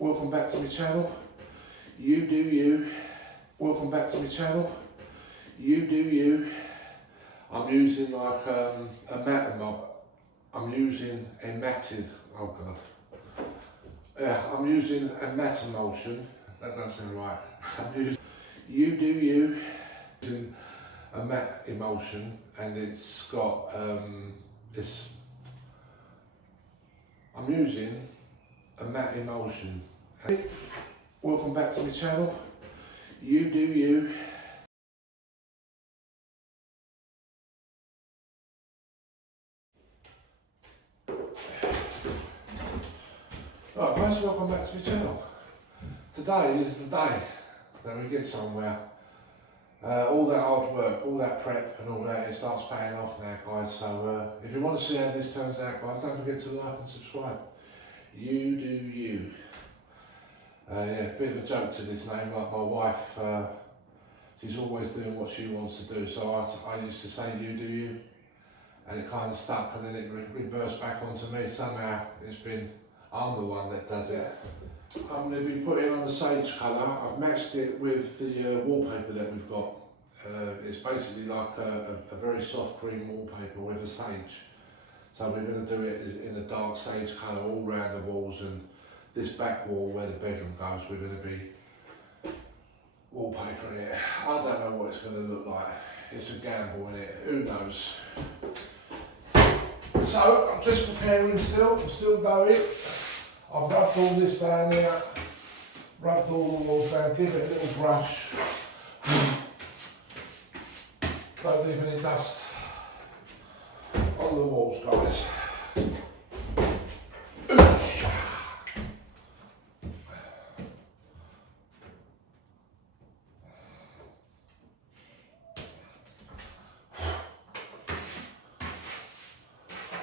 Welcome back to my channel. You do you. Welcome back to my channel. You do you. I'm using like a mat mod. I'm using a matted. Oh god. Yeah, I'm using a mat emulsion. That doesn't sound right. I'm using You Do You. Using a matte emulsion, and it's got I'm using a matte emulsion. Welcome back to my channel. You do you. Right guys, welcome back to my channel. Today is the day that we get somewhere. All that hard work, all that prep and all that, it starts paying off now guys. So if you want to see how this turns out guys, don't forget to like and subscribe. You do you. Yeah, bit of a joke to this name, like my wife, she's always doing what she wants to do, so I used to say you do you, and it kind of stuck, and then it reversed back onto me. Somehow it's been, I'm the one that does it. I'm going to be putting on the sage colour. I've matched it with the wallpaper that we've got. It's basically like a very soft cream wallpaper with a sage. So we're going to do it in a dark sage colour all around the walls, and this back wall where the bedroom goes, we're going to be wallpapering it. I don't know what it's going to look like. It's a gamble, isn't it? Who knows? So I'm just preparing still. I'm still going. I've rubbed all this down here, rubbed all the walls down, give it a little brush. Don't leave any dust on the walls, guys.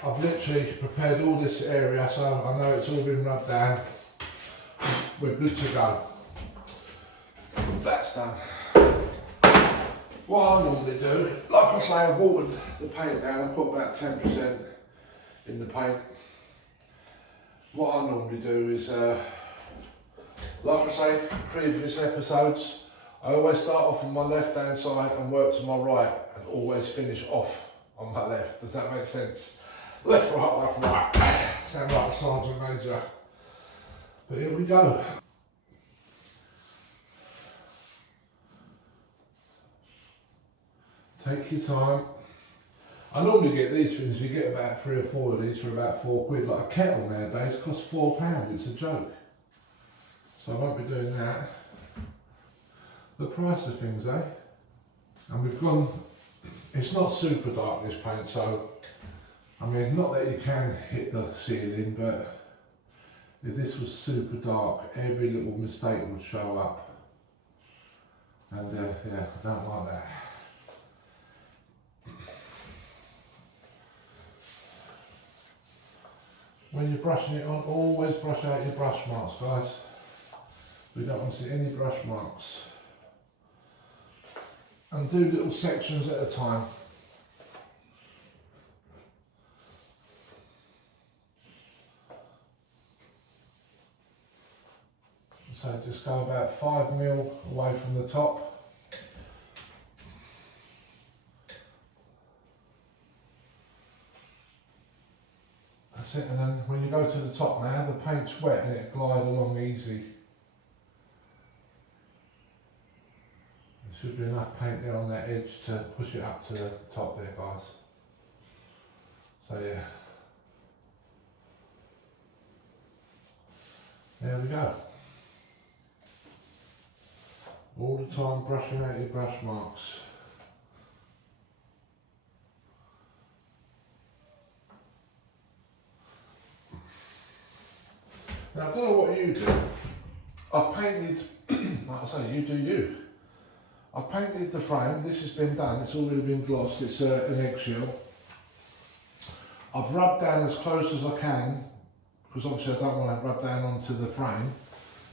I've literally prepared all this area, so I know it's all been rubbed down. We're good to go. That's done. What I normally do, like I say, I've watered the paint down. I put about 10% in the paint. What I normally do is, like I say, previous episodes, I always start off on my left hand side and work to my right, and always finish off on my left. Does that make sense? Left, right. Sound like a sergeant major. But here we go. Take your time. I normally get these things, you get about 3 or 4 of these for about £4. Like a kettle nowadays costs £4, it's a joke. So I won't be doing that. The price of things, eh? And we've gone, it's not super dark this paint, so I mean, not that you can hit the ceiling, but if this was super dark, every little mistake would show up. And yeah, I don't like that. When you're brushing it on, always brush out your brush marks, guys. We don't want to see any brush marks. And do little sections at a time. So just go about 5mm away from the top. That's it, and then when you go to the top now, the paint's wet and it glide along easy. There should be enough paint there on that edge to push it up to the top there, guys. So yeah. There we go. All the time brushing out your brush marks. Now I don't know what you do. I've painted, like I say, you do you. I've painted the frame, this has been done, it's already been glossed, it's an eggshell. I've rubbed down as close as I can, because obviously I don't want to rub down onto the frame,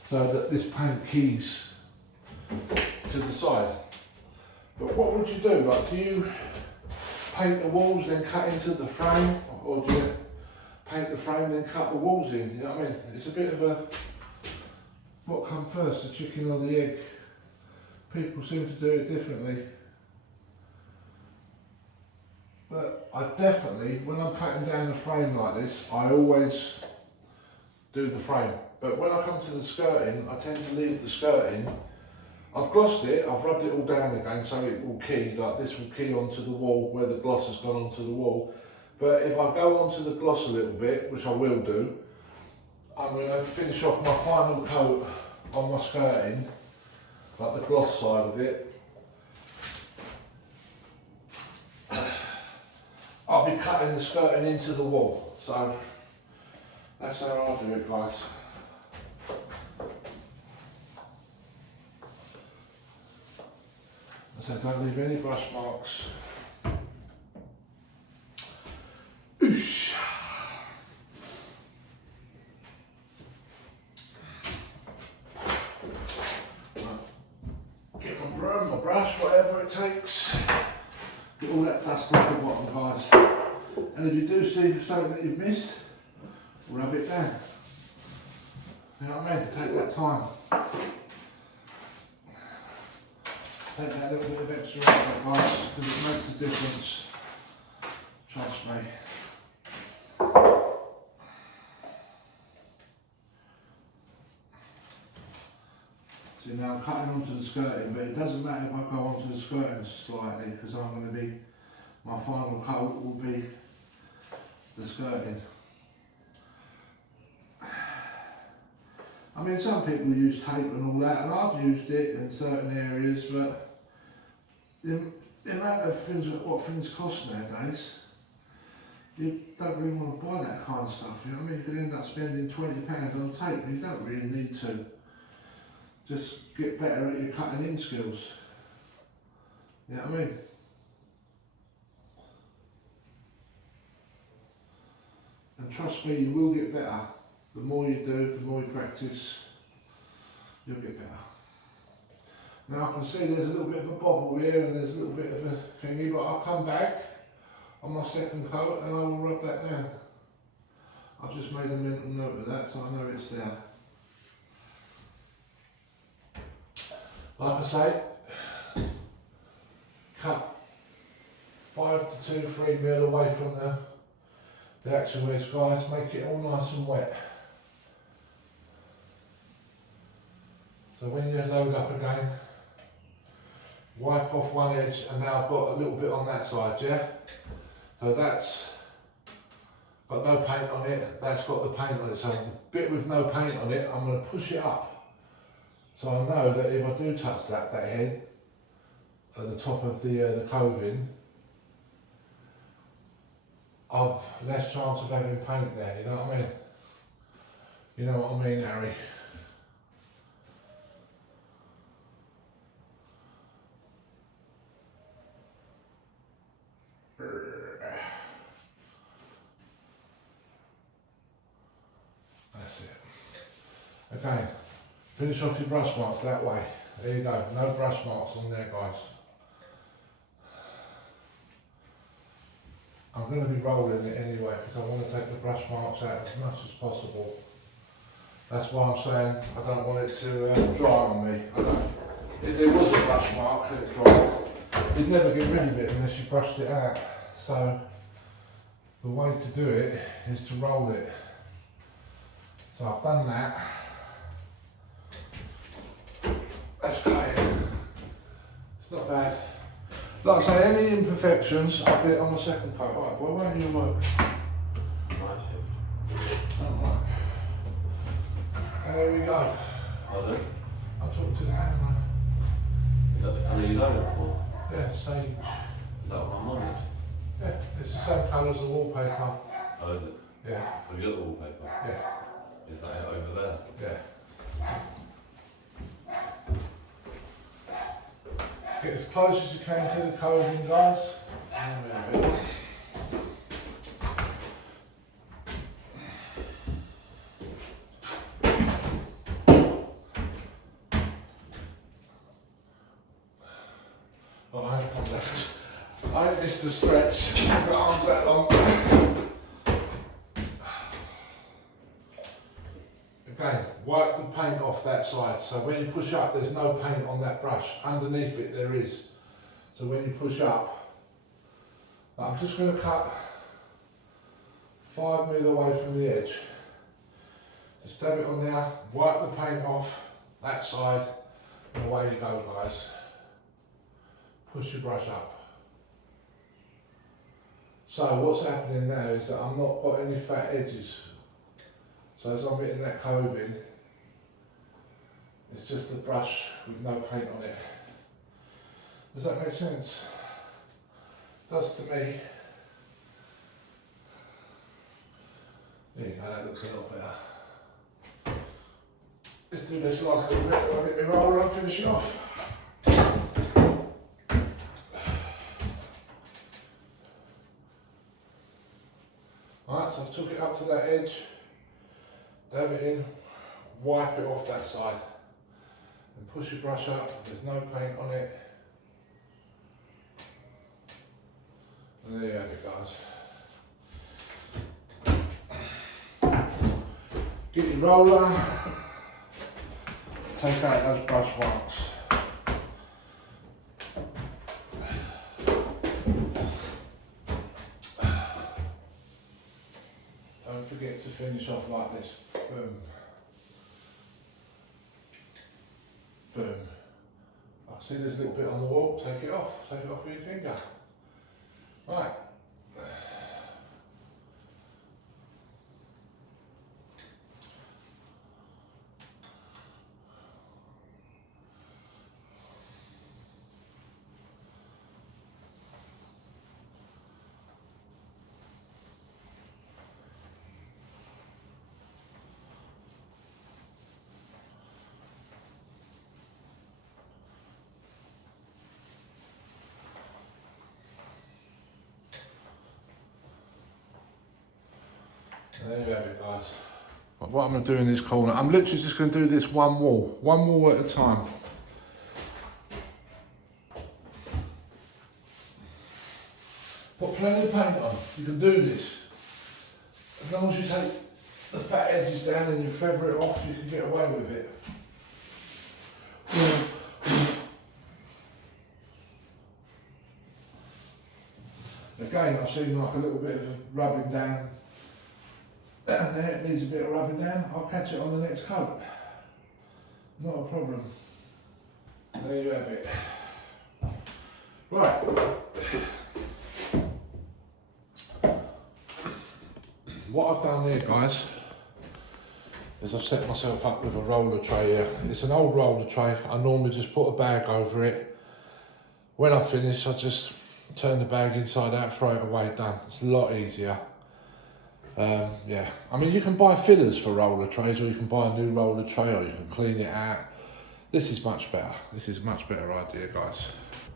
so that this paint keys to the side. But what would you do? Like, do you paint the walls then cut into the frame, or do you paint the frame then cut the walls in? You know what I mean? It's a bit of a first, the chicken or the egg? People seem to do it differently. But I definitely, when I'm cutting down the frame like this, I always do the frame. But when I come to the skirting, I tend to leave the skirting. I've glossed it, I've rubbed it all down again so it will key, like this will key onto the wall where the gloss has gone onto the wall. But if I go onto the gloss a little bit, which I will do, I'm going to finish off my final coat on my skirting, like the gloss side of it. I'll be cutting the skirting into the wall, so that's how I'll do it, guys. So don't leave any brush marks. Oosh. Get my broom, my brush, whatever it takes. Get all that dust off the bottom, guys. And if you do see something that you've missed, rub it down. You know what I mean? Take that time. Take that little bit of extra effort, guys, because it makes a difference. Trust me. See, now I'm cutting onto the skirting, but it doesn't matter if I go onto the skirting slightly, because I'm going to be, my final coat will be the skirting. I mean, some people use tape and all that, and I've used it in certain areas, but the amount of things, what things cost nowadays, you don't really want to buy that kind of stuff, you know what I mean? You could end up spending £20 on tape, and you don't really need to. Just get better at your cutting in skills, you know what I mean? And trust me, you will get better. The more you do, the more you practice, you'll get better. Now I can see there's a little bit of a bobble here and there's a little bit of a thingy, but I'll come back on my second coat and I will rub that down. I've just made a mental note of that so I know it's there. Like I say, cut 5 to 3 mil away from the actual edge, guys. Make it all nice and wet. So when you load up again, wipe off one edge, and now I've got a little bit on that side, yeah? So that's got no paint on it, that's got the paint on it. So the bit with no paint on it, I'm going to push it up. So I know that if I do touch that head at the top of the coving, I've less chance of having paint there, you know what I mean? You know what I mean, Harry? That's it. Okay, finish off your brush marks that way. There you go, no brush marks on there, guys. I'm going to be rolling it anyway because I want to take the brush marks out as much as possible. That's why I'm saying I don't want it to dry on me. If there was a brush mark and it dried, you'd never get rid of it unless you brushed it out. So the way to do it is to roll it. So I've done that. That's cutting. It's not bad. Like I say, any imperfections, I'll get it on my second coat. Alright, boy, where do you work? Night shift. Alright. There we go. Pardon? I'll talk to the camera. Is that the colour you're going for? Yeah, sage. Is that what I'm on? Yeah, it's the same colour as the wallpaper. Oh, is it? Yeah, Have you got the wallpaper? yeah, Is that it over there? yeah. Get as close as you can to the coding, guys. Oh, I ain't come left. I ain't missed the stretch. I've got arms that long. Again, wipe the paint off that side. So when you push up, there's no paint on that brush. Underneath it there is. So when you push up, I'm just going to cut 5mm away from the edge. Just dab it on there, wipe the paint off that side, and away you go, guys. Push your brush up. So what's happening now is that I'm not got any fat edges. So as I'm hitting that cove in, it's just a brush with no paint on it. Does that make sense? Does to me. There you go, that looks a lot better. Let's do this last little bit, I'll get my roller and finish it off. Alright, so I've took it up to that edge, dab it in, wipe it off that side, and push your brush up, there's no paint on it. And there you have it, guys. Get your roller, take out those brush marks. Don't forget to finish off like this. Boom. Boom. I see there's a little bit on the wall, take it off with your finger. Right. There you have it, guys. What I'm going to do in this corner, I'm literally just going to do this one wall at a time. Put plenty of paint on, you can do this. As long as you take the fat edges down and you feather it off, you can get away with it. Again, I've seen like a little bit of rubbing down. Down there, it needs a bit of rubbing down. I'll catch it on the next coat. Not a problem. There you have it. Right. What I've done here, guys, is I've set myself up with a roller tray here. It's an old roller tray. I normally just put a bag over it. When I finish, I just turn the bag inside out, throw it away, done. It's a lot easier. Yeah, I mean, you can buy fillers for roller trays, or you can buy a new roller tray, or you can clean it out. This is much better. This is a much better idea, guys.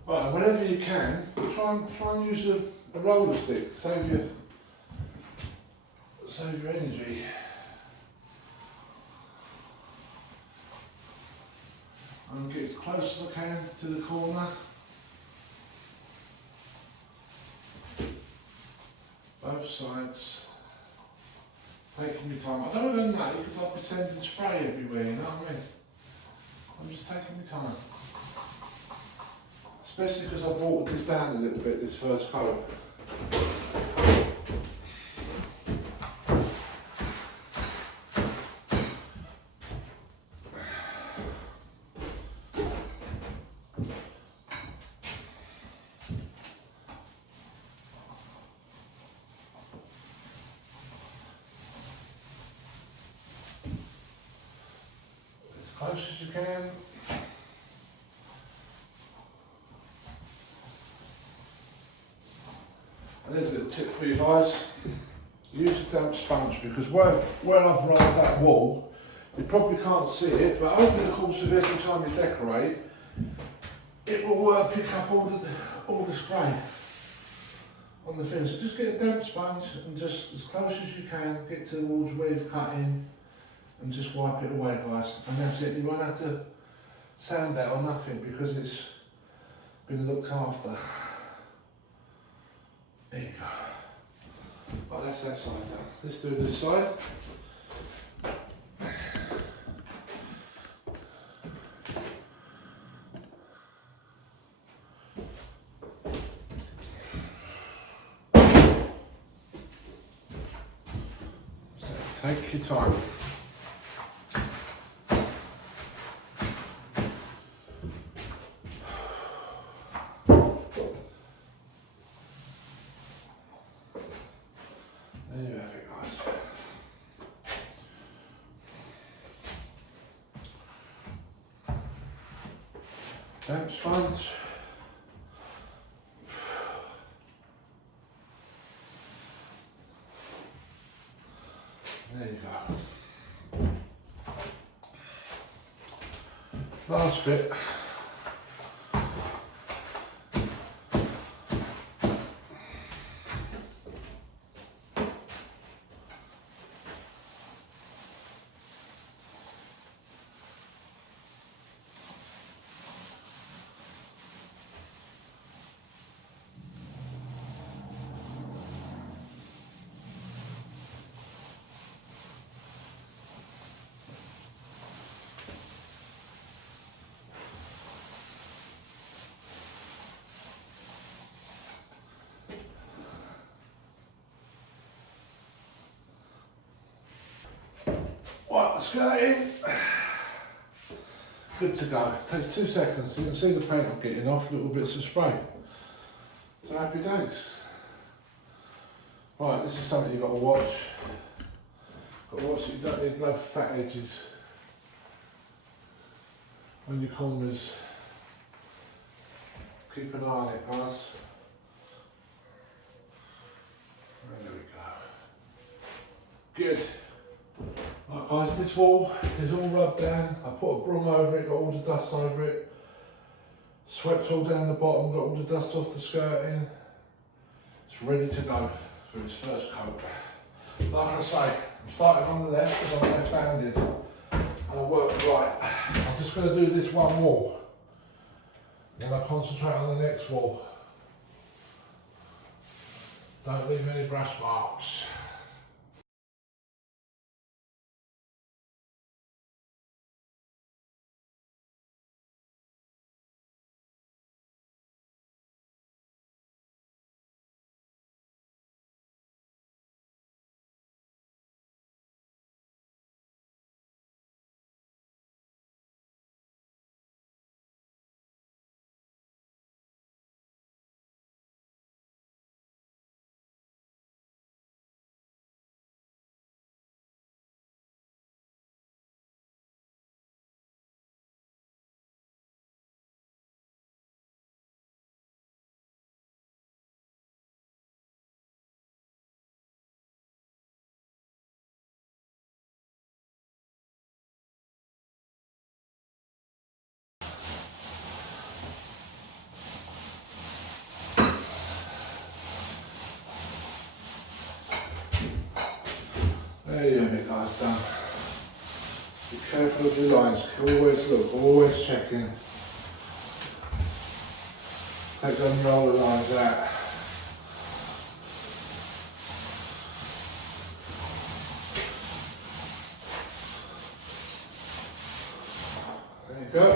Right, and whenever you can, try and use a roller stick. Save your energy. And get as close as I can to the corner. Both sides. Taking my time. I don't even know because I'll be sending spray everywhere, you know what I mean? I'm just taking my time. Especially because I've watered this down a little bit, this first coat. Close as you can. And there's a little tip for you guys. Use a damp sponge, because where I've rolled that wall, you probably can't see it, but over the course of every time you decorate, it will pick up all the spray on the fin. So just get a damp sponge and just as close as you can, get towards where you've cut in. And just wipe it away, guys, and that's it. You won't have to sand that or nothing because it's been looked after. There you go. Right, that's that side done. Let's do this side. Take your time. There you have it, guys. Damp sponge. There you go. Last bit. Right, the skirt in. Good to go. Takes 2 seconds. You can see the paint I'm getting off, little bits of spray. So happy days. Right, this is something you've got to watch. Got to watch that you don't need no fat edges on your corners. Keep an eye on it, guys. There we go. Good. Right guys, this wall is all rubbed down. I put a broom over it, got all the dust over it. Swept all down the bottom, got all the dust off the skirting. It's ready to go for its first coat. Like I say, I'm starting on the left because I'm left-handed and I work right. I'm just going to do this one wall. Then I concentrate on the next wall. Don't leave any brush marks. There you have it guys, done. Be careful of your lines, always look, always checking. Take them roller lines out. There you go.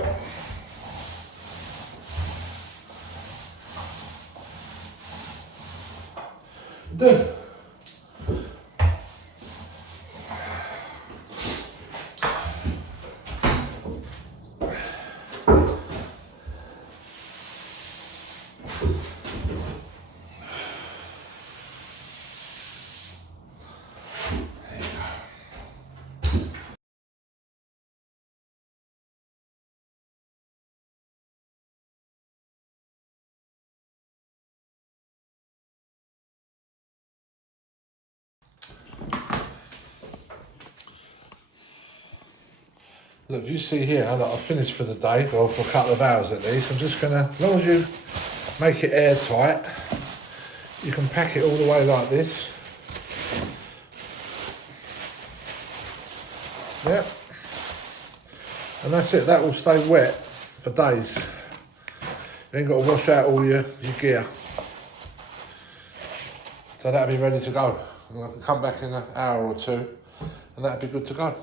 Done. Look, if you see here that I've finished for the day, or for a couple of hours at least, I'm just gonna, as long as you make it airtight, you can pack it all the way like this. Yep. And that's it, that will stay wet for days. You ain't got to wash out all your gear. So that'll be ready to go. And I can come back in an hour or two and that'll be good to go.